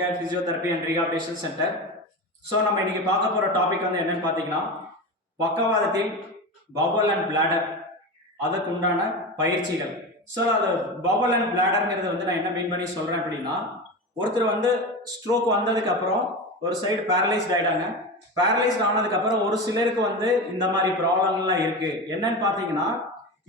Care physiotherapy and rehabilitation centre so நம்ம இன்னைக்கு பார்க்க போகிற டாபிக் வந்து என்னன்னு பார்த்தீங்கன்னா பக்கவாதத்தில் பபல் அண்ட் பிளாடர் அதற்குண்டான உண்டான பயிற்சிகள். ஸோ அது பபல் அண்ட் பிளாடர்ங்கிறது வந்து நான் என்ன மீன் பண்ணி சொல்கிறேன் அப்படின்னா ஒருத்தர் வந்து ஸ்ட்ரோக் வந்ததுக்கு அப்புறம் ஒரு சைடு பேரலைஸ்ட் ஆகிட்டாங்க பேரலைஸ்ட் ஆனதுக்கப்புறம் ஒரு சிலருக்கு வந்து இந்த மாதிரி ப்ராப்ளம்லாம் இருக்குது என்னன்னு பார்த்தீங்கன்னா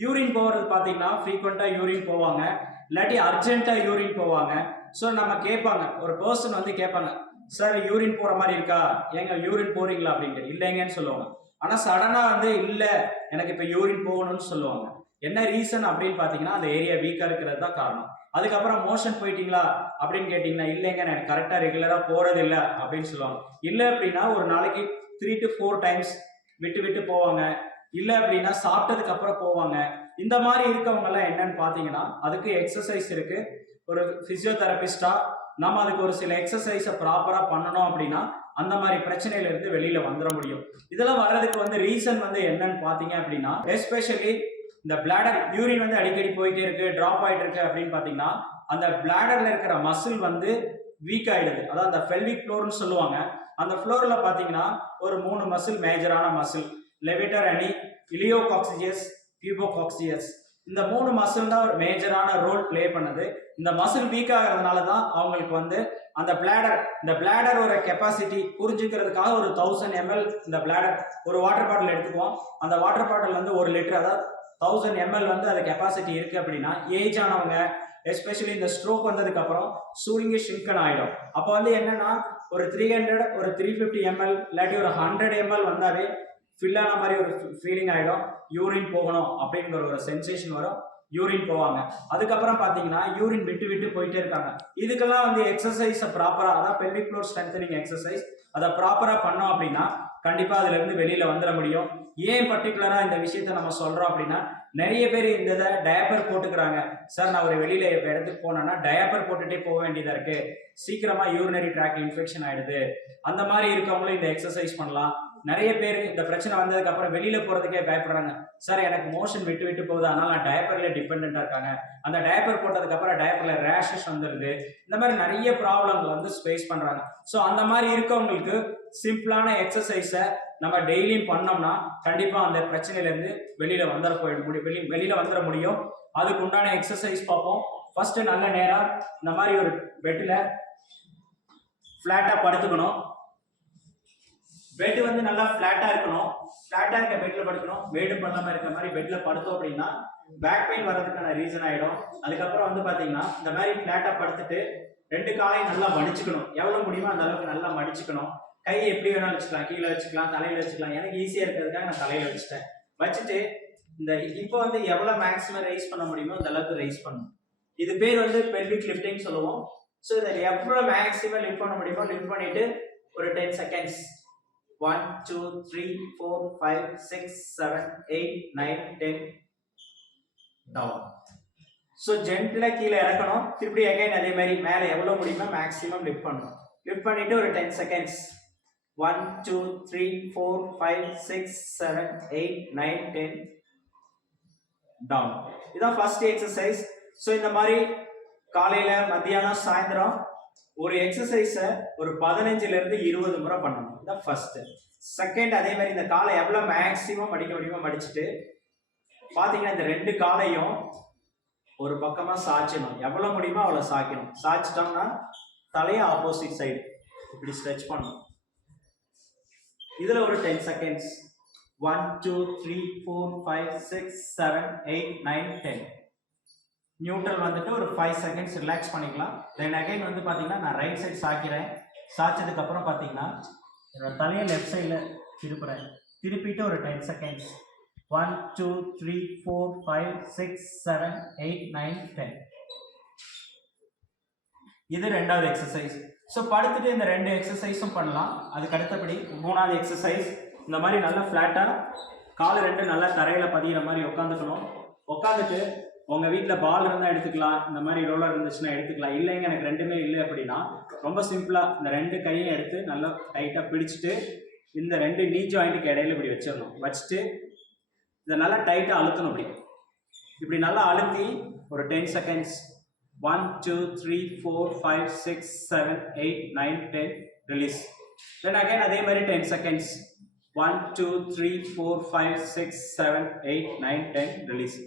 யூரின் போகிறது பார்த்தீங்கன்னா ஃப்ரீக்வெண்ட்டாக யூரின் போவாங்க. இல்லாட்டி அர்ஜென்ட்டாக யூரின் போவாங்க. ஸோ நம்ம கேட்பாங்க. ஒரு பர்சன் வந்து கேட்பாங்க சார் யூரின் போகிற மாதிரி இருக்கா? ஏங்க யூரின் போறீங்களா அப்படின்ட்டு. இல்லைங்கன்னு சொல்லுவாங்க. ஆனால் சடனாக வந்து இல்லை எனக்கு இப்போ யூரின் போகணும்னு சொல்லுவாங்க. என்ன ரீசன் அப்படின்னு பார்த்தீங்கன்னா அந்த ஏரியா வீக்காக இருக்கிறது தான் காரணம். அதுக்கப்புறம் மோஷன் போயிட்டீங்களா? அப்படின்னு கேட்டிங்கன்னா இல்லைங்க எனக்கு கரெக்டாக ரெகுலராக போகிறது இல்லை அப்படின்னு சொல்லுவாங்க. இல்லை அப்படின்னா ஒரு நாளைக்கு த்ரீ டு ஃபோர் டைம்ஸ் விட்டு விட்டு போவாங்க. இல்லை அப்படின்னா சாப்பிட்டதுக்கு அப்புறம் போவாங்க. இந்த மாதிரி இருக்கவங்கெல்லாம் என்னன்னு பார்த்தீங்கன்னா அதுக்கு எக்ஸசைஸ் இருக்குது ஒரு ஃபிசியோதெரபிஸ்டா நம்ம அதுக்கு ஒரு சில எக்ஸசைஸை ப்ராப்பராக பண்ணணும் அப்படின்னா அந்த மாதிரி பிரச்சனையில இருந்து வெளியில வந்துட முடியும். இதெல்லாம் வர்றதுக்கு வந்து ரீசன் வந்து என்னன்னு பார்த்தீங்க அப்படின்னா எஸ்பெஷலி இந்த பிளாடர் யூரின் வந்து அடிக்கடி போயிட்டே இருக்கு டிராப் ஆயிட்டு இருக்கு அப்படின்னு பார்த்தீங்கன்னா அந்த பிளாடர்ல இருக்கிற மசில் வந்து வீக் ஆயிடுது. அதாவது அந்த ஃபெல்விக் ஃப்ளோர்னு சொல்லுவாங்க. அந்த ஃப்ளோர்ல பார்த்தீங்கன்னா ஒரு மூணு மசில் மேஜரான மசில் லெவிட்டர் அணி இலியோகாக்சிஜியஸ் பியூபோகாக்சியஸ் இந்த மூணு மசில் தான் ஒரு மேஜரான ரோல் ப்ளே பண்ணுது. இந்த மசில் வீக் ஆகிறதுனால தான் அவங்களுக்கு வந்து அந்த பிளாடர் இந்த பிளாடர் ஒரு கெப்பாசிட்டி புரிஞ்சுக்கிறதுக்காக ஒரு தௌசண்ட் எம்எல் இந்த பிளாடர் ஒரு வாட்டர் பாட்டில் எடுத்துக்குவோம். அந்த வாட்டர் பாட்டில் வந்து ஒரு லிட்டர் அதாவது தௌசண்ட் எம்எல் வந்து அது கெப்பாசிட்டி இருக்குது அப்படின்னா ஏஜ் ஆனவங்க எஸ்பெஷலி இந்த ஸ்ட்ரோக் வந்ததுக்கு அப்புறம் சூரிங்க ஷிங்கன் ஆகிடும் அப்போ வந்து என்னன்னா ஒரு த்ரீ ஹண்ட்ரட் ஒரு த்ரீ ஃபிஃப்டி எம்எல் இல்லாட்டி ஒரு ஹண்ட்ரட் எம்எல் வந்தாவே ஃபில்லான மாதிரி ஒரு ஃபீலிங் ஆகிடும் யூரின் போகணும் அப்படிங்கிற ஒரு சென்சேஷன் வரும். யூரின் போவாங்க. அதுக்கப்புறம் பார்த்தீங்கன்னா யூரின் விட்டு விட்டு போயிட்டே இருக்காங்க. இதுக்கெல்லாம் வந்து எக்ஸசைஸை ப்ராப்பராக அதான் பெல்விக் ஃப்ளோர் ஸ்ட்ரென்தனிங் எக்ஸசைஸ் அதை ப்ராப்பராக பண்ணோம் அப்படின்னா கண்டிப்பாக அதுலேருந்து வெளியில் வந்துட முடியும். ஏன் பர்டிகுலராக இந்த விஷயத்த நம்ம சொல்கிறோம் அப்படின்னா நிறைய பேர் இந்த இதை டயப்பர் போட்டுக்கிறாங்க. சார் நான் ஒரு வெளியில் இடத்துக்கு போனேன்னா டயப்பர் போட்டுகிட்டே போக வேண்டியதாக இருக்குது சீக்கிரமாக யூரினரி ட்ராக் இன்ஃபெக்ஷன் ஆகிடுது அந்த மாதிரி இருக்கவங்களும் இந்த எக்ஸசைஸ் பண்ணலாம். நிறைய பேர் இந்த பிரச்சனை வந்ததுக்கு அப்புறம் வெளியில போறதுக்கே பயப்படுறாங்க. சார் எனக்கு மோஷன் விட்டு விட்டு போகுது. அதனால நான் டயப்பர்ல டிபெண்டா இருக்காங்க. அந்த டயப்பர் போட்டதுக்கு அப்புறம் டயப்பர்ல ரேஷஸ் வந்துருது. இந்த மாதிரி நிறைய ப்ராப்ளங்கள் வந்து ஸ்பேஸ் பண்றாங்க. ஸோ அந்த மாதிரி இருக்கவங்களுக்கு சிம்பிளான எக்ஸசைஸை நம்ம டெய்லியும் பண்ணோம்னா கண்டிப்பா அந்த பிரச்சனையில இருந்து வெளியில வந்துட போயிட முடியும் வெளி வெளியில வந்துட முடியும். அதுக்கு உண்டான எக்ஸசைஸ் பார்ப்போம். ஃபர்ஸ்ட் நல்ல நேரம். இந்த மாதிரி ஒரு பெட்டில் ஃப்ளாட்டாக படுத்துக்கணும். பெட் வந்து நல்லா ஃப்ளாட்டா இருக்கணும். ஃப்ளாட்டா இருக்க பெட்ல படுக்கணும். வேடும் பண்ணாம இருக்க மாதிரி பெட்ல படுத்தோம் அப்படின்னா பேக் பெயின் வர்றதுக்கான ரீசன் ஆயிடும். அதுக்கப்புறம் வந்து பாத்தீங்கன்னா இந்த மாதிரி ஃப்ளாட்டா படுத்துட்டு ரெண்டு காலையும் நல்லா மடிச்சுக்கணும். எவ்வளவு முடியுமோ அந்த அளவுக்கு நல்லா மடிச்சுக்கணும். கை எப்படி வேணாலும் வச்சுக்கலாம். கீழே வச்சுக்கலாம் தலையில வச்சுக்கலாம். எனக்கு ஈஸியா இருக்கிறதுக்காக நான் தலையில வச்சுட்டேன். வச்சுட்டு இந்த இப்போ வந்து எவ்வளவு மேக்ஸிமம் ரைஸ் பண்ண முடியுமோ அந்த அளவுக்கு ரைஸ் பண்ணணும். இது பேர் வந்து பெல்விக் லிஃப்டிங் சொல்லுவோம். ஸோ இதை எவ்வளவு மேக்ஸிமம் லிஃப்ட் பண்ண முடியுமோ லிஃப்ட் பண்ணிட்டு ஒரு ten seconds one two three four five six seven eight nine ten down so gentle கீழே இறக்கணும். திருப்பி அகைன் அதே மாதிரி மேலே எவ்வளோ முடியுமோ மேக்ஸிமம் லிஃப்ட் பண்ணணும். லிஃப்ட் பண்ணிவிட்டு ஒரு ten seconds one two three four five six seven eight nine ten down இதான் ஃபர்ஸ்ட் எக்ஸசைஸ் ஸோ இந்த மாதிரி காலையில் மத்தியானம் சாயந்தரம் ஒரு எக்ஸசைஸை ஒரு பதினஞ்சுல இருந்து இருபது முறை பண்ணணும். இதான் ஃபர்ஸ்ட் செகண்ட் அதே மாதிரி இந்த காலை எவ்வளோ மேக்ஸிமம் படிக்க முடியுமோ மடிச்சுட்டு பார்த்தீங்கன்னா இந்த ரெண்டு காலையும் ஒரு பக்கமாக சாய்ச்சணும் எவ்வளோ முடியுமோ அவ்வளோ சாய்க்கணும். சாய்ச்சிட்டோம்னா தலையை ஆப்போசிட் சைடு இப்படி ஸ்ட்ரெச் பண்ணணும். இதில் ஒரு ten seconds one two three four five six seven eight nine ten neutral வந்துட்டு ஒரு ஃபைவ் செகண்ட்ஸ் ரிலாக்ஸ் பண்ணிக்கலாம். தென் அகைன் வந்து பார்த்தீங்கன்னா நான் ரைட் சைட் சாய்க்கிறேன். சாய்ச்சதுக்கப்புறம் பார்த்தீங்கன்னா என்னோட தலையை லெஃப்ட் சைடில் திருப்புறேன். திருப்பிட்டு ஒரு ten seconds one two three four five six seven eight nine ten இது ரெண்டாவது எக்ஸசைஸ் ஸோ படுத்துட்டு இந்த ரெண்டு எக்ஸசைஸும் பண்ணலாம். அதுக்கு அடுத்தபடி மூணாவது எக்ஸசைஸ் இந்த மாதிரி நல்லா ஃப்ளாட்டாக கால் ரெண்டு நல்லா தரையில் பதிகிற மாதிரி உட்காந்துக்கணும். உட்காந்துட்டு உங்கள் வீட்டில் பால் இருந்தால் எடுத்துக்கலாம் இந்த மாதிரி ரோலர் இருந்துச்சுன்னா எடுத்துக்கலாம். இல்லைங்க எனக்கு ரெண்டுமே இல்லை அப்படின்னா ரொம்ப சிம்பிளாக இந்த ரெண்டு கையும் எடுத்து நல்லா டைட்டாக பிடிச்சிட்டு இந்த ரெண்டு நீ ஜாயிண்ட்டுக்கு இடையில இப்படி வச்சிடணும். வச்சுட்டு இதை நல்லா டைட்டாக அழுத்தணும் இப்படி. இப்படி நல்லா அழுத்தி ஒரு ten seconds one two three four five six seven eight nine ten release then again அதே மாதிரி ten seconds one two three four five six seven eight nine ten release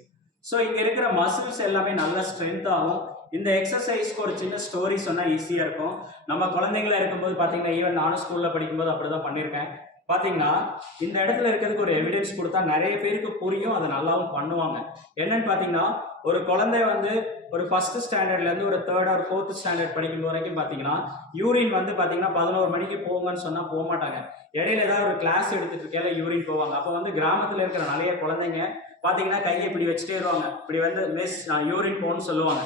so இங்கே இருக்கிற மசில்ஸ் எல்லாமே நல்ல ஸ்ட்ரென்த் ஆகும். இந்த எக்ஸசைஸ்க்கு ஒரு சின்ன ஸ்டோரி சொன்னால் ஈஸியாக இருக்கும். நம்ம குழந்தைங்களா இருக்கும்போது பார்த்தீங்கன்னா ஈவன் நானும் ஸ்கூலில் படிக்கும்போது அப்படி தான் பண்ணியிருக்கேன் பார்த்தீங்கன்னா இந்த இடத்துல இருக்கிறதுக்கு ஒரு எவிடன்ஸ் கொடுத்தா நிறைய பேருக்கு புரியும் அதை நல்லாவும் பண்ணுவாங்க. என்னன்னு பார்த்தீங்கன்னா ஒரு குழந்தை வந்து ஒரு ஃபர்ஸ்ட் ஸ்டாண்டர்ட்லேருந்து ஒரு தேர்ட் ஆர் ஃபோர்த் ஸ்டாண்டர்ட் படிக்கும் வரைக்கும் பார்த்தீங்கன்னா யூரின் வந்து பார்த்தீங்கன்னா பதினோரு மணிக்கு போங்கன்னு சொன்னால் போக மாட்டாங்க. இடையில ஏதாவது ஒரு கிளாஸ் எடுத்துட்டு இருக்கையில யூரின் போவாங்க. அப்போ வந்து கிராமத்தில் இருக்கிற நிறைய குழந்தைங்க பார்த்தீங்கன்னா கையை இப்படி வச்சுட்டே வருவாங்க. இப்படி வந்து மிஸ் நான் யூரின் போகணும்னு சொல்லுவாங்க.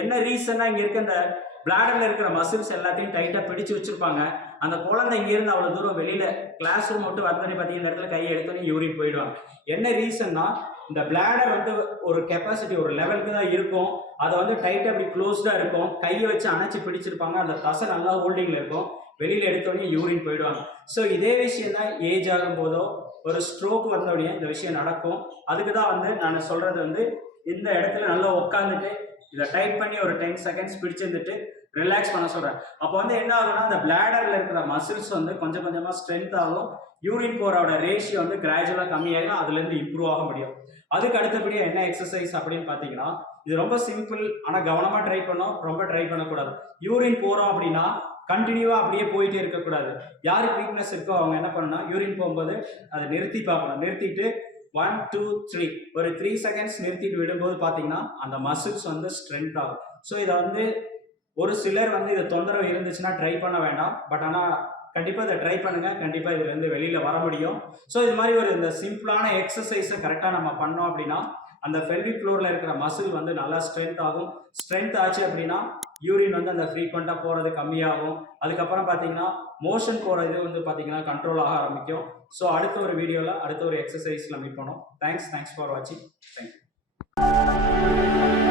என்ன ரீசன்னா இங்கே இருக்க இந்த பிளாடர்ல இருக்கிற மசில்ஸ் எல்லாத்தையும் டைட்டாக பிடிச்சு வச்சிருப்பாங்க. அந்த குழந்தை இங்கேருந்து அவ்வளோ தூரம் வெளியில் கிளாஸ் ரூம் மட்டும் வந்தோடனே பார்த்தீங்கன்னா இந்த இடத்துல கையை எடுத்தோன்னே யூரின் போயிடுவாங்க. என்ன ரீசன்னா இந்த பிளாடர் வந்து ஒரு கெப்பாசிட்டி ஒரு லெவலுக்கு தான் இருக்கும். அதை வந்து டைட்டாக அப்படி க்ளோஸ்டாக இருக்கும். கையை வச்சு அணைச்சி பிடிச்சிருப்பாங்க. அந்த தசை நல்லா ஹோல்டிங்கில் இருக்கும். வெளியில் எடுத்தோடனே யூரின் போயிடுவாங்க. ஸோ இதே விஷயம் தான் ஏஜ் ஆகும் போதோ ஒரு ஸ்ட்ரோக் வந்தோடனே இந்த விஷயம் நடக்கும். அதுக்கு தான் வந்து நான் சொல்கிறது வந்து இந்த இடத்துல நல்லா உட்காந்துட்டு இதை டைட் பண்ணி ஒரு டென் செகண்ட்ஸ் பிடிச்சிருந்துட்டு ரிலாக்ஸ் பண்ண சொல்கிறேன் அப்போ வந்து என்ன ஆகும்னா அந்த பிளாடரில் இருக்கிற மசில்ஸ் வந்து கொஞ்சம் கொஞ்சமாக ஸ்ட்ரென்த் ஆகும். யூரின் போரோட ரேஷியோ வந்து கிராஜுவலாக கம்மியாகும் அதுலேருந்து இம்ப்ரூவ் ஆக முடியும். அதுக்கு அடுத்தபடியாக என்ன எக்ஸசைஸ் அப்படின்னு பார்த்தீங்கன்னா இது ரொம்ப சிம்பிள் ஆனால் கவனமாக ட்ரை பண்ணோம் ரொம்ப ட்ரை பண்ணக்கூடாது. யூரின் போகிறோம் அப்படின்னா கண்டினியூவாக அப்படியே போயிட்டே இருக்கக்கூடாது. யாருக்கு வீக்னஸ் இருக்கோ அவங்க என்ன பண்ணணும்னா யூரின் போகும்போது அதை நிறுத்தி பார்க்கணும். நிறுத்திட்டு ஒன் டூ த்ரீ ஒரு த்ரீ செகண்ட்ஸ் நிறுத்திட்டு விடும்போது பார்த்தீங்கன்னா அந்த மசில்ஸ் வந்து ஸ்ட்ரென்த் ஆகும். ஸோ இதை வந்து ஒரு சிலர் வந்து இதை தொந்தரவு இருந்துச்சுன்னா ட்ரை பண்ண வேண்டாம். பட் ஆனால் கண்டிப்பாக இதை ட்ரை பண்ணுங்க. கண்டிப்பாக இதுலேருந்து வெளியில் வர முடியும். ஸோ இது மாதிரி ஒரு இந்த சிம்பிளான எக்ஸசைஸை கரெக்டாக நம்ம பண்ணோம் அப்படின்னா அந்த ஃபெல்விக் ஃப்ளோரில் இருக்கிற மசில் வந்து நல்லா ஸ்ட்ரென்த் ஆகும். ஸ்ட்ரென்த் ஆச்சு அப்படின்னா யூரின் வந்து அந்த ஃப்ரீக்வெண்ட்டாக போகிறது கம்மியாகும். அதுக்கப்புறம் பார்த்தீங்கன்னா மோஷன் போகிற இது வந்து பார்த்தீங்கன்னா கண்ட்ரோல் ஆக ஆரம்பிக்கும். ஸோ அடுத்த ஒரு வீடியோவில் அடுத்த ஒரு எக்ஸசைஸில் மீட் பண்ணோம் தேங்க்ஸ் தேங்க்ஸ் ஃபார் வாட்சிங் தேங்க்யூ